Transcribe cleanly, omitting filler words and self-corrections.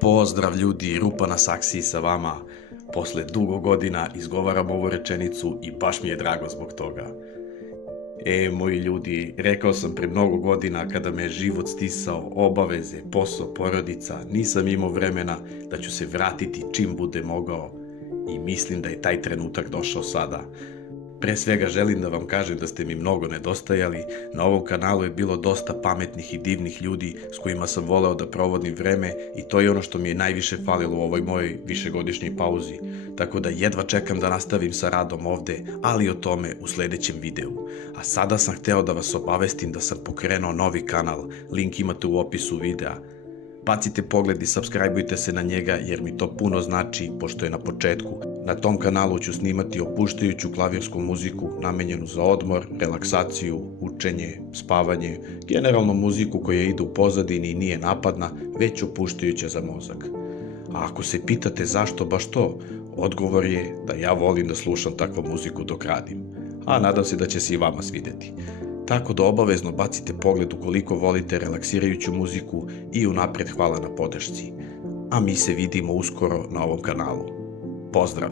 Pozdrav ljudi, Rupa na saksiji sa vama. Posle dugo godina izgovaram ovu rečenicu i baš mi je drago zbog toga. Moji ljudi, rekao sam pre mnogo godina kada me je život stisao, obaveze, posao, porodica, nisam imao vremena da ću se vratiti čim bude mogao i mislim da je taj trenutak došao sada. Pre svega želim da vam kažem da ste mi mnogo nedostajali, na ovom kanalu je bilo dosta pametnih i divnih ljudi s kojima sam voleo da provodim vreme i to je ono što mi je najviše falilo u ovoj mojoj višegodišnjoj pauzi, tako da jedva čekam da nastavim sa radom ovde, ali o tome u sledećem videu. A sada sam hteo da vas obavestim da sam pokrenuo novi kanal, link imate u opisu videa. Bacite pogled i subscribeujte se na njega jer mi to puno znači pošto je na početku. Na tom kanalu ću snimati opuštajuću klavirsku muziku namenjenu za odmor, relaksaciju, učenje, spavanje, generalno muziku koja ide u pozadini i nije napadna, već opuštajuća za mozak. A ako se pitate zašto baš to, odgovor je da ja volim da slušam takvu muziku dok radim. A nadam se da će se i vama svideti. Tako da obavezno bacite pogled ukoliko volite relaksirajuću muziku i unapred hvala na podršci. A mi se vidimo uskoro na ovom kanalu. Pozdrav!